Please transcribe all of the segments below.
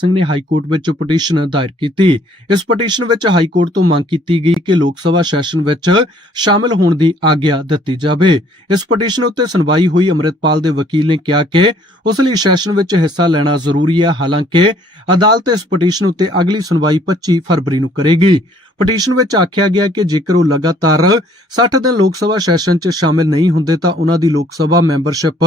ਸਿੰਘ ਨੇ high court ਵਿੱਚ petition ਦਾਇਰ ਕੀਤੀ। ਇਸ ਪਟੀਸ਼ਨ ਵਿੱਚ ਹਾਈ ਕੋਰਟ ਤੋਂ ਮੰਗ ਕੀਤੀ ਗਈ ਕਿ ਲੋਕ ਸਭਾ ਸੈਸ਼ਨ ਵਿੱਚ ਸ਼ਾਮਲ ਹੋਣ ਦੀ ਆਗਿਆ ਦਿੱਤੀ ਜਾਵੇ। ਇਸ ਪਟੀਸ਼ਨ ਉੱਤੇ ਸੁਣਵਾਈ ਹੋਈ ਅੰਮ੍ਰਿਤਪਾਲ ਦੇ ਵਕੀਲ ਨੇ ਕਿਹਾ ਕਿ ਉਸ ਲਈ ਸੈਸ਼ਨ ਵਿੱਚ ਹਿੱਸਾ ਲੈਣਾ ਜ਼ਰੂਰੀ ਹੈ। ਹਾਲਾਂਕਿ ਅਦਾਲਤ ਇਸ ਪਟੀਸ਼ਨ ਉੱਤੇ ਅਗਲੀ ਸੁਣਵਾਈ 25 ਫਰਵਰੀ ਨੂੰ ਕਰੇਗੀ। ਪਟੀਸ਼ਨ ਵਿੱਚ ਆਖਿਆ ਗਿਆ ਕਿ ਜੇਕਰ ਉਹ ਲਗਾਤਾਰ 60 ਦਿਨ ਲੋਕ ਸਭਾ ਸੈਸ਼ਨ 'ਚ ਸ਼ਾਮਿਲ ਨਹੀਂ ਹੁੰਦੇ ਤਾਂ ਉਹਨਾਂ ਦੀ ਲੋਕ ਸਭਾ ਮੈਂਬਰਸ਼ਿਪ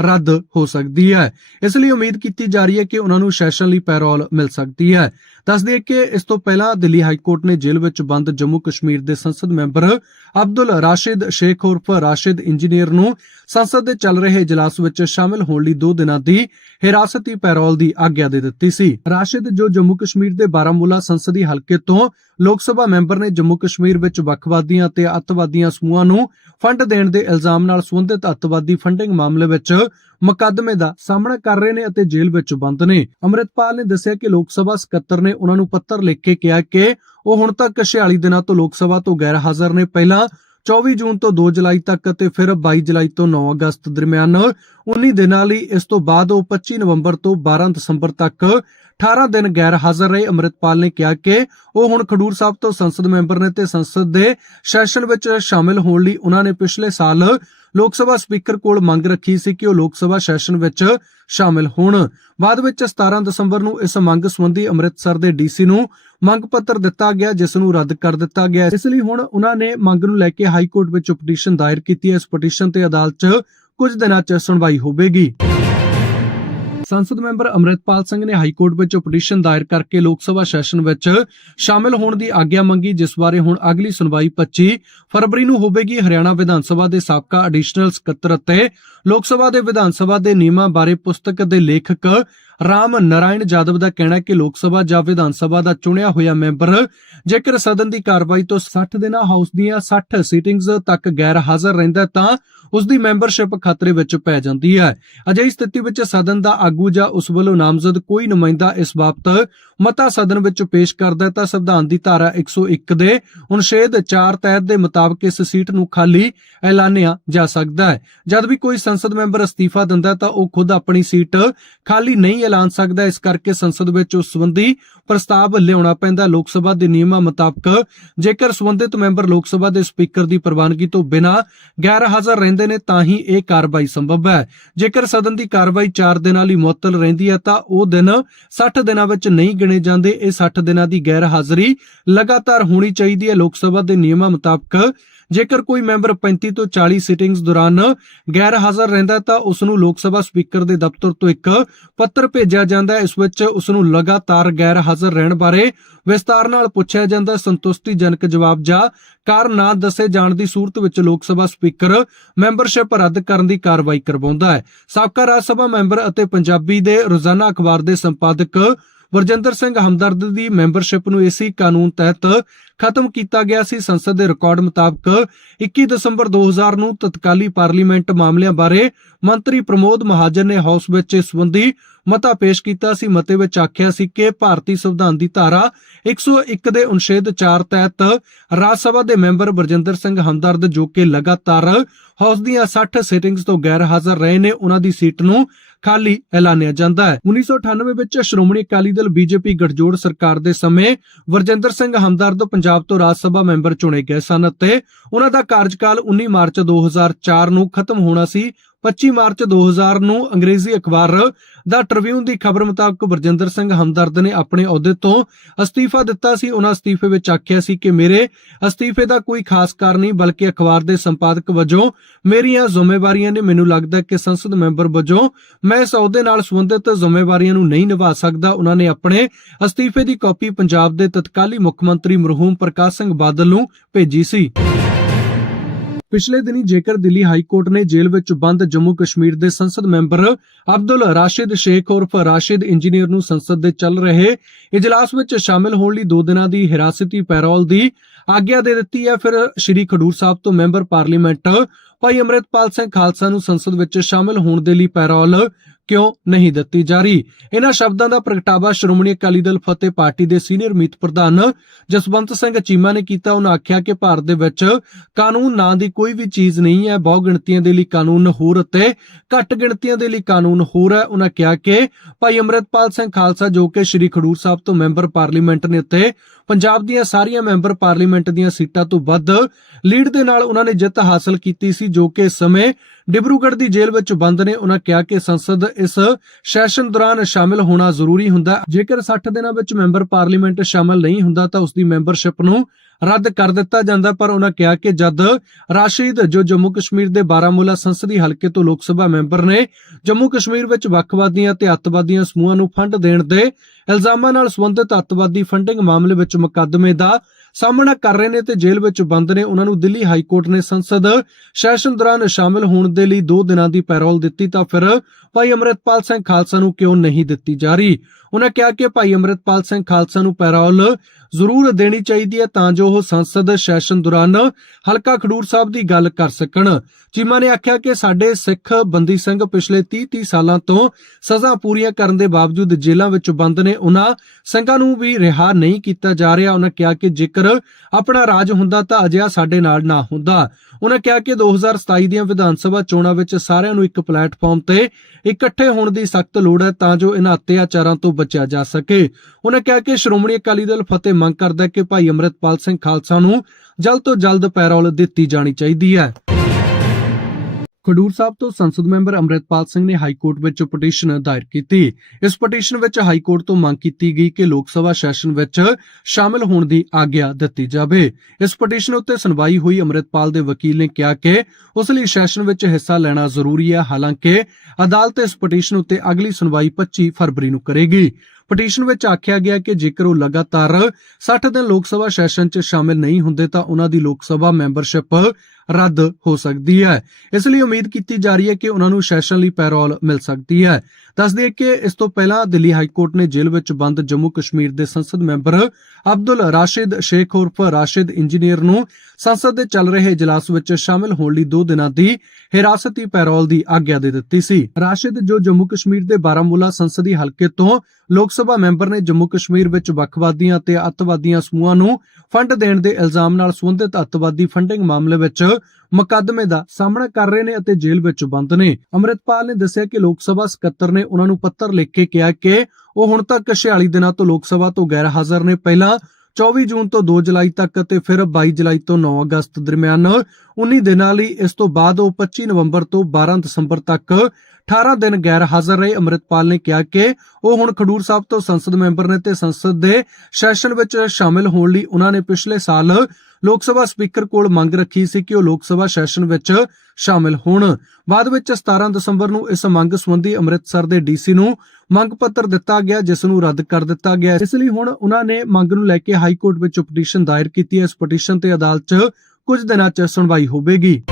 ਰੱਦ ਹੋ ਸਕਦੀ ਹੈ। ਇਸ ਲਈ ਉਮੀਦ ਕੀਤੀ ਜਾ ਰਹੀ ਹੈ ਕਿ ਉਹਨਾਂ ਨੂੰ ਸੈਸ਼ਨ ਲਈ ਪੈਰੋਲ ਮਿਲ ਸਕਦੀ ਹੈ। ਦੱਸ ਦਈਏ ਕਿ ਇਸ ਤੋਂ ਪਹਿਲਾਂ ਦਿੱਲੀ ਹਾਈ ਕੋਰਟ ਨੇ ਜੇਲ੍ਹ ਵਿੱਚ ਬੰਦ ਜੰਮੂ ਕਸ਼ਮੀਰ ਦੇ ਸੰਸਦ ਮੈਂਬਰ ਅਬਦੁਲ ਰਾਸ਼ਿਦ ਸ਼ੇਖ ਉਰਫ ਰਾਸ਼ਿਦ ਇੰਜੀਨੀਅਰ ਨੂੰ ਸੰਸਦ ਦੇ ਚੱਲ ਰਹੇ ਇਜਲਾਸ ਵਿੱਚ ਸ਼ਾਮਲ ਹੋਣ ਲਈ 2 ਦਿਨਾਂ ਦੀ ਹਿਰਾਸਤੀ ਪੈਰੋਲ ਦੀ ਆਗਿਆ ਦੇ ਦਿੱਤੀ ਸੀ। ਰਾਸ਼ਿਦ ਜੋ ਜੰਮੂ ਕਸ਼ਮੀਰ ਦੇ ਬਾਰਾਮੂਲਾ ਸੰਸਦੀ ਹਲਕੇ ਤੋਂ ਲੋਕ ਸਭਾ ਮੈਂਬਰ ਨੇ ਜੰਮੂ ਕਸ਼ਮੀਰ ਵਿੱਚ ਵੱਖਵਾਦੀਆਂ ਅਤੇ ਅੱਤਵਾਦੀਆਂ ਸਮੂਹਾਂ ਨੂੰ ਫੰਡ ਦੇਣ ਦੇ ਇਲਜ਼ਾਮ ਨਾਲ ਸੰਬੰਧਿਤ ਅੱਤਵਾਦੀ ਫੰਡਿੰਗ ਮਾਮਲੇ ਵਿੱਚ ਮੁਕੱਦਮੇ ਦਾ ਸਾਹਮਣਾ ਕਰ ਰਹੇ ਨੇ ਅਤੇ ਜੇਲ੍ਹ ਵਿੱਚ ਬੰਦ ਨੇ। ਅੰਮ੍ਰਿਤਪਾਲ ਨੇ ਦੱਸਿਆ ਕਿ ਲੋਕ ਸਭਾ ਸਕੱਤਰ ਨੇ ਉਹਨਾਂ ਨੂੰ ਪੱਤਰ ਲਿਖ ਕੇ ਕਿਹਾ ਕਿ ਉਹ ਹੁਣ ਤੱਕ 46 ਦਿਨਾਂ ਤੋਂ ਲੋਕ ਸਭਾ ਤੋਂ ਗੈਰ ਹਾਜ਼ਰ ਨੇ। ਪਹਿਲਾਂ 24 ਜੂਨ ਤੋਂ 2 ਜੁਲਾਈ ਤੱਕ ਅਤੇ ਫਿਰ 22 ਜੁਲਾਈ ਤੋਂ 9 ਅਗਸਤ ਦਰਮਿਆਨ 19 ਦਿਨਾਂ ਲਈ ਇਸ ਤੋਂ ਬਾਅਦ ਉਹ 25 ਨਵੰਬਰ ਤੋਂ 12 ਦਸੰਬਰ ਤੱਕ 18 ਦਿਨ ਗੈਰ ਹਾਜ਼ਰ ਰਹੇ। ਅੰਮ੍ਰਿਤਪਾਲ ਨੇ ਕਿਹਾ ਕਿ ਉਹ ਹੁਣ ਖਡੂਰ ਸਾਹਿਬ ਤੋਂ ਸੰਸਦ ਮੈਂਬਰ ਨੇ ਤੇ ਸੰਸਦ ਦੇ ਸੈਸ਼ਨ ਵਿੱਚ ਸ਼ਾਮਿਲ ਹੋਣ ਲਈ ਉਹਨਾਂ ਨੇ ਪਿਛਲੇ ਸਾਲ ਲੋਕ ਸਭਾ ਸਪੀਕਰ ਕੋਲ ਮੰਗ ਰੱਖੀ ਸੀ ਕਿ ਉਹ ਲੋਕ ਸਭਾ ਸੈਸ਼ਨ ਵਿੱਚ ਸ਼ਾਮਿਲ ਹੋਣ। ਬਾਅਦ ਵਿੱਚ 17 ਦਸੰਬਰ ਨੂੰ ਇਸ ਮੰਗ ਸੰਬੰਧੀ ਅੰਮ੍ਰਿਤਸਰ ਦੇ ਡੀਸੀ ਨੂੰ ਮੰਗ ਪੱਤਰ ਦਿੱਤਾ ਗਿਆ, ਜਿਸ ਨੂੰ ਰੱਦ ਕਰ ਦਿੱਤਾ ਗਿਆ। ਇਸ ਲਈ ਹੁਣ ਉਹਨਾਂ ਨੇ ਮੰਗ ਨੂੰ ਲੈ ਕੇ ਹਾਈ ਕੋਰਟ ਵਿੱਚ ਪਟੀਸ਼ਨ ਦਾਇਰ ਕੀਤੀ ਹੈ। ਇਸ ਪਟੀਸ਼ਨ ਤੇ ਅਦਾਲਤ 'ਚ ਕੁਝ ਦਿਨਾਂ 'ਚ ਸੁਣਵਾਈ ਹੋਵੇਗੀ। ਸੰਸਦ ਮੈਂਬਰ ਅਮਰਿਤਪਾਲ ਸਿੰਘ ਨੇ ਹਾਈ ਕੋਰਟ ਵਿੱਚ ਪਟੀਸ਼ਨ ਦਾਇਰ ਕਰਕੇ ਲੋਕ ਸਭਾ ਸੈਸ਼ਨ ਵਿੱਚ ਸ਼ਾਮਿਲ ਹੋਣ ਦੀ ਆਗਿਆ ਮੰਗੀ, ਜਿਸ ਬਾਰੇ ਹੁਣ ਅਗਲੀ ਸੁਣਵਾਈ 25 ਫਰਵਰੀ ਨੂੰ ਹੋਵੇਗੀ। ਹਰਿਆਣਾ ਵਿਧਾਨ ਸਭਾ ਦੇ ਸਾਬਕਾ ਐਡੀਸ਼ਨਲ ਸਕੱਤਰ ਅਤੇ ਲੋਕ ਸਭਾ ਦੇ ਵਿਧਾਨ ਸਭਾ ਦੇ ਨਿਯਮਾਂ ਬਾਰੇ ਪੁਸਤਕ ਦੇ ਲੇਖਕ ਰਾਮ ਨਰਾਇਣ ਜਾਦਵ ਦਾ ਕਹਿਣਾ ਹੈ ਕਿ ਲੋਕ ਸਭਾ ਜਾਂ ਵਿਧਾਨ ਸਭਾ ਦਾ ਚੁਣਿਆ ਹੋਇਆ ਮੈਂਬਰ ਜੇਕਰ ਸਦਨ ਦੀ ਕਾਰਵਾਈ ਤੋਂ 60 ਦਿਨਾਂ ਹਾਊਸ ਦੀਆਂ 60 ਸੀਟਿੰਗਸ ਤੱਕ ਗੈਰ ਹਾਜ਼ਰ ਰਹਿੰਦਾ ਤਾਂ ਉਸ ਦੀ ਮੈਂਬਰਸ਼ਿਪ ਖਤਰੇ ਵਿੱਚ ਪੈ ਜਾਂਦੀ ਹੈ। ਅਜਿਹੀ ਸਥਿਤੀ ਵਿੱਚ ਸਦਨ ਦਾ ਆਗੂ ਜਾਂ ਉਸ ਵੱਲੋਂ ਨਾਮਜ਼ਦ ਕੋਈ ਨੁਮਾਇੰਦਾ ਇਸ ਬਾਬਤ ਮਤਾ ਸਦਨ ਵਿੱਚ ਪੇਸ਼ ਕਰਦਾ ਤਾਂ ਸੰਵਿਧਾਨ ਦੀ ਧਾਰਾ 101 ਦੇ ਅਨੁਛੇਦ 4 ਤਹਿਤ ਦੇ ਮੁਤਾਬਕ ਇਸ ਸੀਟ ਨੂੰ ਖਾਲੀ ਐਲਾਨਿਆ ਜਾ ਸਕਦਾ ਹੈ। ਜਦ ਵੀ ਕੋਈ ਸੰਸਦ ਮੈਂਬਰ ਅਸਤੀਫਾ ਦਿੰਦਾ ਤਾਂ ਉਹ ਖੁਦ ਆਪਣੀ ਸੀਟ ਖਾਲੀ ਨਹੀਂ ਐਲਾਨ ਸਕਦਾ ਇਸ ਕਰਕੇ ਸੰਸਦ ਵਿੱਚ ਉਸ ਸੰਬੰਧੀ ਪ੍ਰਸਤਾਵ ਲਿਆਉਣਾ ਪੈਂਦਾ। ਲੋਕ ਸਭਾ ਦੇ ਨਿਯਮਾਂ ਮੁਤਾਬਕ ਜੇਕਰ ਸੰਬੰਧਿਤ ਮੈਂਬਰ ਲੋਕ ਸਭਾ ਦੇ ਸਪੀਕਰ ਦੀ ਪ੍ਰਵਾਨਗੀ ਤੋਂ ਬਿਨਾਂ ਗੈਰ ਹਾਜ਼ਰ ਰਹਿੰਦੇ ਨੇ, ਤਾਂ ਹੀ ਇਹ ਕਾਰਵਾਈ ਸੰਭਵ ਹੈ। ਜੇਕਰ ਸਦਨ ਦੀ ਕਾਰਵਾਈ 4 ਦਿਨਾਂ ਲਈ ਮੁਅੱਤਲ ਰਹਿੰਦੀ ਹੈ, ਤਾਂ ਉਹ ਦਿਨ 60 ਦਿਨਾਂ ਵਿੱਚ ਨਹੀਂ ਗਿਣੇ ਜਾਂਦੇ। ਇਹ 60 ਦਿਨਾਂ ਦੀ ਗੈਰ ਹਾਜ਼ਰੀ ਲਗਾਤਾਰ ਹੋਣੀ ਚਾਹੀਦੀ ਹੈ। ਲੋਕ ਸਭਾ ਦੇ ਨਿਯਮਾਂ ਮੁਤਾਬਕ ਜੇਕਰ ਕੋਈ ਮੈਂਬਰ 35 ਤੋਂ 40 ਸਿਟਿੰਗਸ ਦੌਰਾਨ ਗੈਰ ਹਾਜ਼ਰ ਰਹਿੰਦਾ ਤਾਂ ਉਸ ਨੂੰ ਲੋਕ ਸਭਾ ਸਪੀਕਰ ਦੇ ਦਫ਼ਤਰ ਤੋਂ ਇੱਕ ਪੱਤਰ ਭੇਜਿਆ ਜਾਂਦਾ ਹੈ, ਇਸ ਵਿੱਚ ਉਸ ਨੂੰ ਲਗਾਤਾਰ ਗੈਰ ਹਾਜ਼ਰ ਰਹਿਣ ਬਾਰੇ ਵਿਸਤਾਰ ਨਾਲ ਪੁੱਛਿਆ ਜਾਂਦਾ ਹੈ। ਸੰਤੁਸ਼ਟੀਜਨਕ ਜਵਾਬ ਜਾਂ ਕਾਰਨ ਨਾ ਦੱਸੇ ਜਾਣ ਦੀ ਸੂਰਤ ਵਿੱਚ ਲੋਕ ਸਭਾ ਸਪੀਕਰ ਮੈਂਬਰਸ਼ਿਪ ਰੱਦ ਕਰਨ ਦੀ ਕਾਰਵਾਈ ਕਰਵਾਉਂਦਾ ਹੈ ਸਾਬਕਾ ਰਾਜ ਸਭਾ ਮੈਂਬਰ ਅਤੇ ਪੰਜਾਬੀ ਦੇ ਰੋਜ਼ਾਨਾ ਅਖਬਾਰ ਦੇ ਸੰਪਾਦਕ ਵਰਜਿੰਦਰ ਸਿੰਘ ਹਮਦਰਦ ਦੀ ਮੈਂਬਰਸ਼ਿਪ ਨੂੰ ਇਸੇ ਕਾਨੂੰਨ ਤਹਿਤ ਖਤਮ ਕੀਤਾ ਗਿਆ ਸੀ। ਸੰਸਦ ਦੇ ਰਿਕਾਰਡ ਮੁਤਾਬਕ 21 ਦਸੰਬਰ 2000 ਨੂੰ ਤਤਕਾਲੀ ਪਾਰਲੀਮੈਂਟ ਮਾਮਲਿਆਂ ਬਾਰੇ ਮੰਤਰੀ ਪ੍ਰਮੋਦ ਮਹਾਜਨ ਨੇ ਹਾਊਸ ਵਿੱਚ ਇਸ ਸੰਬੰਧੀ ਮਤਾ ਪੇਸ਼ ਕੀਤਾ ਸੀ। ਮਤੇ ਵਿੱਚ ਆਖਿਆ ਸੀ ਕਿ ਭਾਰਤੀ ਸੰਵਿਧਾਨ ਦੀ ਧਾਰਾ 101 ਦੇ ਅਨੁਛੇਦ 4 ਤਹਿਤ ਰਾਜ ਸਭਾ ਦੇ ਮੈਂਬਰ ਬਰਜਿੰਦਰ ਸਿੰਘ ਹਮਦਰਦ ਜੋ ਕਿ ਲਗਾਤਾਰ ਹਾਊਸ ਦੀਆਂ 60 ਸਿਟਿੰਗਸ ਤੋਂ ਗੈਰ ਹਾਜ਼ਰ ਰਹੇ ਨੇ, ਉਹਨਾਂ ਦੀ ਸੀਟ ਨੂੰ ਖਾਲੀ ਐਲਾਨਿਆ ਜਾਂਦਾ ਹੈ। 1998 ਵਿੱਚ ਸ਼੍ਰੋਮਣੀ ਅਕਾਲੀ ਦਲ ਬੀਜੇਪੀ ਗਠਜੋੜ ਸਰਕਾਰ ਦੇ ਸਮੇਂ ਵਰਜਿੰਦਰ ਸਿੰਘ ਹਮਦਰਦ ਪੰਜਾਬ ਤੋਂ ਰਾਜ ਸਭਾ ਮੈਂਬਰ ਚੁਣੇ ਗਏ ਸਨ ਅਤੇ ਉਹਨਾਂ ਦਾ ਕਾਰਜਕਾਲ 19 ਮਾਰਚ 2004 ਨੂੰ ਖਤਮ ਹੋਣਾ ਸੀ। 25 ਮਾਰਚ 2000 ਨੂੰ ਅੰਗਰੇਜ਼ੀ ਅਖਬਾਰ ਦਾ ਟ੍ਰਿਬਿਊਨ ਦੀ ਖਬਰ ਮੁਤਾਬਕ ਬਰਜਿੰਦਰ ਸਿੰਘ ਹਮਦਰਦ ਨੇ ਆਪਣੇ ਅਹੁਦੇ ਤੋਂ ਅਸਤੀਫਾ ਦਿੱਤਾ ਸੀ। ਉਹਨਾਂ ਅਸਤੀਫੇ ਵਿੱਚ ਆਖਿਆ ਸੀ ਕਿ ਮੇਰੇ ਅਸਤੀਫੇ ਦਾ ਕੋਈ ਖਾਸ ਕਾਰਨ ਨਹੀਂ, ਬਲਕਿ ਅਖਬਾਰ ਦੇ ਸੰਪਾਦਕ ਵਜੋਂ ਮੇਰੀਆਂ ਜ਼ਿੰਮੇਵਾਰੀਆਂ ਨੇ ਮੈਨੂੰ ਲੱਗਦਾ ਕਿ ਸੰਸਦ ਮੈਂਬਰ ਵਜੋਂ ਮੈਂ ਇਸ ਅਹੁਦੇ ਨਾਲ ਸੰਬੰਧਿਤ ਜ਼ਿੰਮੇਵਾਰੀਆਂ ਨੂੰ ਨਹੀਂ ਨਿਭਾ ਸਕਦਾ। ਉਹਨਾਂ ਨੇ ਆਪਣੇ ਅਸਤੀਫੇ ਦੀ ਕਾਪੀ ਪੰਜਾਬ ਦੇ ਤਤਕਾਲੀ ਮੁੱਖ ਮੰਤਰੀ ਮਰਹੂਮ ਪ੍ਰਕਾਸ਼ ਸਿੰਘ ਬਾਦਲ ਨੂੰ ਭੇਜੀ ਸੀ। ਪਿਛਲੇ ਦਿਨੀ ਜੇਕਰ ਦਿੱਲੀ ਹਾਈ ਕੋਰਟ ਨੇ ਜੇਲ੍ਹ ਵਿੱਚ ਬੰਦ ਜੰਮੂ ਕਸ਼ਮੀਰ ਦੇ ਸੰਸਦ ਮੈਂਬਰ ਅਬਦੁਲ ਰਾਸ਼ਿਦ ਸ਼ੇਖ ਉਰਫ ਰਾਸ਼ਿਦ ਇੰਜੀਨੀਅਰ ਨੂੰ ਸੰਸਦ ਦੇ ਚੱਲ ਰਹੇ ਇਜਲਾਸ ਵਿੱਚ ਸ਼ਾਮਿਲ ਹੋਣ ਲਈ 2 ਦਿਨਾਂ ਦੀ ਹਿਰਾਸਤੀ ਪੈਰੋਲ ਦੀ ਆਗਿਆ ਦੇ ਦਿੱਤੀ ਹੈ। ਫਿਰ ਸ਼੍ਰੀ ਖਡੂਰ ਸਾਹਿਬ ਤੋਂ ਮੈਂਬਰ ਪਾਰਲੀਮੈਂਟ ਭਾਈ ਅਮਰਿਤਪਾਲ ਸਿੰਘ ਖਾਲਸਾ ਨੂੰ ਸੰਸਦ ਵਿੱਚ ਸ਼ਾਮਿਲ ਹੋਣ ਦੇ ਲਈ ਪੈਰੋਲ ਕਿਉਂ ਨਹੀਂ ਦਿੱਤੀ ਜਾ ਰਹੀ? ਇਹਨਾਂ ਸ਼ਬਦਾਂ ਦਾ ਪ੍ਰਗਟਾਵਾ ਸ਼੍ਰੋਮਣੀ ਅਕਾਲੀ ਦਲ ਫਤਿਹ ਪਾਰਟੀ ਦੇ ਸੀਨੀਅਰ ਮੀਤ ਪ੍ਰਧਾਨ ਜਸਵੰਤ ਸਿੰਘ ਚੀਮਾ ਨੇ ਕੀਤਾ। ਉਹਨਾਂ ਆਖਿਆ ਕਿ ਭਾਰਤ ਦੇ ਵਿੱਚ ਕਾਨੂੰਨ ਨਾਂ ਦੀ ਕੋਈ ਵੀ ਚੀਜ਼ ਨਹੀਂ ਹੈ। ਬਹੁ ਗਿਣਤੀਆਂ ਦੇ ਲਈ ਕਾਨੂੰਨ ਹੋਰ ਅਤੇ ਘੱਟ ਗਿਣਤੀਆਂ ਦੇ ਲਈ ਕਾਨੂੰਨ ਹੋਰ ਹੈ। ਉਹਨਾਂ ਕਿਹਾ ਕਿ ਭਾਈ ਅਮਰਿਤਪਾਲ ਸਿੰਘ ਖਾਲਸਾ, ਜੋ ਕਿ ਸ੍ਰੀ ਖਡੂਰ ਸਾਹਿਬ ਤੋਂ ਮੈਂਬਰ ਪਾਰਲੀਮੈਂਟ ਨੇ ਅਤੇ ਪੰਜਾਬ ਦੀਆਂ ਸਾਰੀਆਂ ਮੈਂਬਰ ਪਾਰਲੀਮੈਂਟ ਦੀਆਂ ਸੀਟਾਂ ਤੋਂ ਵੱਧ ਲੀਡ ਦੇ ਨਾਲ ਉਹਨਾਂ ਨੇ ਜਿੱਤ ਹਾਸਲ ਕੀਤੀ ਸੀ, ਜੋ ਕਿ ਸਮੇਂ ਡਿਬਰੂਗੜ੍ਹ ਦੀ ਜੇਲ੍ਹ ਵਿੱਚ ਬੰਦ ਨੇ ਉਹਨਾਂ ਕਿਹਾ ਕਿ ਸੰਸਦ ਇਸ ਸੈਸ਼ਨ ਦੌਰਾਨ ਸ਼ਾਮਿਲ ਹੋਣਾ ਜ਼ਰੂਰੀ ਹੁੰਦਾ ਜੇਕਰ 60 ਦਿਨਾਂ ਵਿੱਚ ਮੈਂਬਰ ਪਾਰਲੀਮੈਂਟ ਸ਼ਾਮਿਲ ਨਹੀਂ ਹੁੰਦਾ ਤਾਂ ਉਸ ਦੀ ਮੈਂਬਰਸ਼ਿਪ ਨੂੰ ਰੱਦ ਕਰ ਦਿੱਤਾ ਜਾਂਦਾ, ਪਰ ਉਹਨਾਂ ਕਿਹਾ ਕਿ ਜਦ ਰਾਸ਼ਿਦ ਜੋ ਜੰਮੂ ਕਸ਼ਮੀਰ ਦੇ ਬਾਰਾਮੂਲਾ ਸੰਸਦੀ ਹਲਕੇ ਤੋਂ ਲੋਕ ਸਭਾ ਮੈਂਬਰ ਨੇ ਜੰਮੂ ਕਸ਼ਮੀਰ ਵਿੱਚ ਵੱਖਵਾਦੀਆਂ ਤੇ ਅੱਤਵਾਦੀਆਂ ਸਮੂਹਾਂ ਨੂੰ ਫੰਡ ਦੇਣ ਦੇ ਇਲਜ਼ਾਮਾਂ ਨਾਲ ਸੰਬੰਧਿਤ ਅੱਤਵਾਦੀ ਫੰਡਿੰਗ ਮਾਮਲੇ ਵਿੱਚ ਮੁਕੱਦਮੇ ਦਾ ਸਾਹਮਣਾ ਕਰ ਰਹੇ ਨੇ ਤੇ ਜੇਲ੍ਹ ਵਿੱਚ ਬੰਦ ਨੇ ਉਹਨਾਂ ਨੂੰ ਦਿੱਲੀ ਹਾਈ ਕੋਰਟ ਨੇ ਸੰਸਦ ਸੈਸ਼ਨ ਦੌਰਾਨ ਸ਼ਾਮਲ ਹੋਣ ਦੇ ਲਈ 2 ਦਿਨਾਂ ਦੀ ਪੈਰੋਲ ਦਿੱਤੀ ਤਾਂ ਫਿਰ ਭਾਈ ਅਮਰਿਤਪਾਲ ਸਿੰਘ ਖਾਲਸਾ ਨੂੰ ਕਿਉਂ ਨਹੀਂ ਦਿੱਤੀ ਜਾ ਰਹੀ? ਉਹਨਾਂ ਕਿਹਾ ਕਿ ਭਾਈ ਅਮਰਿਤਪਾਲ ਸਿੰਘ ਖਾਲਸਾ ਨੂੰ ਪੈਰੋਲ ਜ਼ਰੂਰ ਦੇਣੀ ਚਾਹੀਦੀ ਹੈ ਤਾਂ ਜੋ ਉਹ ਸੰਸਦ ਸੈਸ਼ਨ ਦੌਰਾਨ ਹਲਕਾ ਖਡੂਰ ਸਾਹਿਬ ਦੀ ਗੱਲ ਕਰ ਸਕਣ। ਚੀਮਾ ਨੇ ਆਖਿਆ ਕਿ ਸਾਡੇ ਸਿੱਖ ਬੰਦੀ ਸਿੰਘ ਪਿਛਲੇ 30-30 ਸਾਲਾਂ ਤੋਂ ਸਜ਼ਾ ਪੂਰੀਆਂ ਕਰਨ ਦੇ ਬਾਵਜੂਦ ਜੇਲ੍ਹਾਂ ਵਿੱਚ ਬੰਦ ਨੇ। ਉਹਨਾਂ ਸਿੰਘਾਂ ਨੂੰ ਵੀ ਰਿਹਾ ਨਹੀਂ ਕੀਤਾ ਜਾ ਰਿਹਾ। ਉਹਨਾਂ ਕਿਹਾ ਕਿ ਜੇਕਰ ਆਪਣਾ ਰਾਜ ਹੁੰਦਾ ਤਾਂ ਅਜਿਹਾ ਸਾਡੇ ਨਾਲ ਨਾ ਹੁੰਦਾ। ਉਹਨਾਂ ਕਿਹਾ ਕਿ 2027 ਦੀਆਂ ਵਿਧਾਨ ਸਭਾ ਚੋਣਾਂ ਵਿੱਚ ਸਾਰਿਆਂ ਨੂੰ ਇੱਕ ਪਲੇਟਫਾਰਮ ਤੇ ਇਕੱਠੇ ਹੋਣ ਦੀ ਸਖਤ ਲੋੜ ਹੈ ਤਾਂ ਜੋ ਇਹਨਾਂ ਅਤਿਆਚਾਰਾਂ ਤੋਂ ਬਚਿਆ ਜਾ ਸਕੇ। ਉਹਨਾਂ ਕਿਹਾ ਕਿ ਸ਼੍ਰੋਮਣੀ ਅਕਾਲੀ ਦਲ ਫਤਿਹ ਮੰਗ ਕਰਦਾ ਹੈ ਕਿ ਭਾਈ ਅਮਰਿਤਪਾਲ ਸਿੰਘ ਖਾਲਸਾ ਨੂੰ ਜਲਦ ਤੋਂ ਜਲਦ ਪੈਰੋਲ ਦਿੱਤੀ ਜਾਣੀ ਚਾਹੀਦੀ ਹੈ। ਖਡੂਰ ਸਾਹਿਬ ਤੋਂ ਸੰਸਦ ਮੈਂਬਰ ਅਮਰਿਤਪਾਲ ਸਿੰਘ ਨੇ ਹਾਈ ਕੋਰਟ ਵਿੱਚ ਪਟੀਸ਼ਨ ਦਾਇਰ ਕੀਤੀ। ਇਸ ਪਟੀਸ਼ਨ ਵਿੱਚ ਹਾਈ ਕੋਰਟ ਤੋਂ ਮੰਗ ਕੀਤੀ ਗਈ ਕਿ ਲੋਕ ਸਭਾ ਸੈਸ਼ਨ ਵਿੱਚ ਸ਼ਾਮਲ ਹੋਣ ਦੀ ਆਗਿਆ ਦਿੱਤੀ ਜਾਵੇ। ਇਸ ਪਟੀਸ਼ਨ ਉੱਤੇ ਸੁਣਵਾਈ ਹੋਈ ਅਮਰਿਤਪਾਲ ਦੇ ਵਕੀਲ ਨੇ ਕਿਹਾ ਕਿ ਉਸ ਲਈ ਸੈਸ਼ਨ ਵਿੱਚ ਹਿੱਸਾ ਲੈਣਾ ਜ਼ਰੂਰੀ ਹੈ। ਹਾਲਾਂਕਿ ਅਦਾਲਤ ਇਸ ਪਟੀਸ਼ਨ ਉੱਤੇ ਅਗਲੀ ਸੁਣਵਾਈ 25 ਫਰਵਰੀ ਨੂੰ ਕਰੇਗੀ। ਪਟੀਸ਼ਨ ਵਿੱਚ ਆਖਿਆ ਗਿਆ ਕਿ ਜੇਕਰ ਉਹ ਲਗਾਤਾਰ 60 ਦਿਨ ਲੋਕ ਸਭਾ ਸੈਸ਼ਨ 'ਚ ਸ਼ਾਮਿਲ ਨਹੀਂ ਹੁੰਦੇ ਤਾਂ ਉਹਨਾਂ ਦੀ ਲੋਕ ਸਭਾ ਮੈਂਬਰਸ਼ਿਪ ਰੱਦ ਹੋ ਸਕਦੀ ਹੈ। ਇਸ ਲਈ ਉਮੀਦ ਕੀਤੀ ਜਾ ਰਹੀ ਹੈ ਕਿ ਉਹਨਾਂ ਨੂੰ ਸੈਸ਼ਨ ਲਈ ਪੈਰੋਲ ਮਿਲ ਸਕਦੀ ਹੈ। ਦੱਸ ਦਈਏ ਕਿ ਇਸ ਤੋਂ ਪਹਿਲਾਂ ਦਿੱਲੀ ਹਾਈ ਕੋਰਟ ਨੇ ਜੇਲ੍ਹ ਵਿੱਚ ਬੰਦ ਜੰਮੂ ਕਸ਼ਮੀਰ ਦੇ ਸੰਸਦ ਮੈਂਬਰ ਅਬਦੁਲ ਰਾਸ਼ਿਦ ਸ਼ੇਖ ਉਰਫ ਰਾਸ਼ਿਦ ਇੰਜੀਨੀਅਰ ਨੂੰ ਸੰਸਦ ਦੇ ਚੱਲ ਰਹੇ ਇਜਲਾਸ ਵਿੱਚ ਸ਼ਾਮਲ ਹੋਣ ਲਈ 2 ਦਿਨਾਂ ਦੀ ਹਿਰਾਸਤੀ ਪੈਰੋਲ ਦੀ ਆਗਿਆ ਦੇ ਦਿੱਤੀ ਸੀ। ਰਾਸ਼ਿਦ ਜੋ ਜੰਮੂ ਕਸ਼ਮੀਰ ਦੇ ਬਾਰਾਮੂਲਾ ਸੰਸਦੀ ਹਲਕੇ ਤੋਂ ਲੋਕ ਸਭਾ ਮੈਂਬਰ ਨੇ ਜੰਮੂ ਕਸ਼ਮੀਰ ਵਿੱਚ ਵੱਖਵਾਦੀਆਂ ਤੇ ਅੱਤਵਾਦੀਆਂ ਸਮੂਹਾਂ ਨੂੰ ਫੰਡ ਦੇਣ ਦੇ ਇਲਜ਼ਾਮ ਨਾਲ ਸੰਬੰਧਿਤ ਅੱਤਵਾਦੀ ਫੰਡਿੰਗ ਮਾਮਲੇ ਵਿੱਚ ਮੁਕੱਦਮੇ ਦਾ ਸਾਹਮਣਾ ਕਰ ਰਹੇ ਨੇ ਅਤੇ ਜੇਲ੍ਹ ਵਿੱਚ ਬੰਦ ਨੇ। ਅਮਰਿਤਪਾਲ ਨੇ ਦੱਸਿਆ ਕਿ ਲੋਕ ਸਭਾ ਸਕੱਤਰ ਨੇ ਉਹਨਾਂ ਨੂੰ ਪੱਤਰ ਲਿਖ ਕੇ ਕਿਹਾ ਕਿ ਉਹ ਹੁਣ ਤੱਕ 46 ਦਿਨਾਂ ਤੋਂ ਲੋਕ ਸਭਾ ਤੋਂ ਗੈਰ ਹਾਜ਼ਰ ਨੇ। ਪਹਿਲਾਂ 24 ਜੂਨ ਤੋਂ 2 ਜੁਲਾਈ ਤੱਕ ਅਤੇ ਫਿਰ 22 ਜੁਲਾਈ ਤੋਂ 9 ਅਗਸਤ ਦਰਮਿਆਨ 19 ਦਿਨਾਂ ਲਈ ਇਸ ਤੋਂ ਬਾਅਦ ਉਹ 25 ਨਵੰਬਰ ਤੋਂ 12 ਦਸੰਬਰ ਤੱਕ 18 ਦਿਨ ਗੈਰ ਹਾਜ਼ਰ ਰਹੇ। ਅਮਰਿਤਪਾਲ ਨੇ ਕਿਹਾ ਕਿ ਉਹ ਹੁਣ ਖਡੂਰ ਸਾਹਿਬ ਤੋਂ ਸੰਸਦ ਮੈਂਬਰ ਨੇ ਤੇ ਸੰਸਦ ਦੇ ਸੈਸ਼ਨ ਵਿੱਚ ਸ਼ਾਮਿਲ ਹੋਣ ਲਈ ਉਹਨਾਂ ਨੇ ਪਿਛਲੇ ਸਾਲ ਲੋਕ ਸਭਾ ਸਪੀਕਰ ਕੋਲ ਮੰਗ ਰੱਖੀ ਸੀ ਕਿ ਉਹ ਲੋਕ ਸਭਾ ਸੈਸ਼ਨ ਵਿੱਚ ਸ਼ਾਮਿਲ ਹੋਣ। ਬਾਅਦ ਵਿੱਚ 17 ਦਸੰਬਰ ਨੂੰ ਇਸ ਮੰਗ ਸੰਬੰਧੀ ਅੰਮ੍ਰਿਤਸਰ ਦੇ ਡੀਸੀ ਨੂੰ ਮੰਗ ਪੱਤਰ ਦਿੱਤਾ ਗਿਆ, ਜਿਸ ਨੂੰ ਰੱਦ ਕਰ ਦਿੱਤਾ ਗਿਆ। ਇਸ ਲਈ ਹੁਣ ਉਹਨਾਂ ਨੇ ਮੰਗ ਨੂੰ ਲੈ ਕੇ ਹਾਈ ਕੋਰਟ ਵਿੱਚ ਪਟੀਸ਼ਨ ਦਾਇਰ ਕੀਤੀ। ਹੈ ਇਸ ਪਟੀਸ਼ਨ ਤੇ ਅਦਾਲਤ 'ਚ ਕੁਝ ਦਿਨਾਂ 'ਚ ਸੁਣਵਾਈ ਹੋਵੇਗੀ।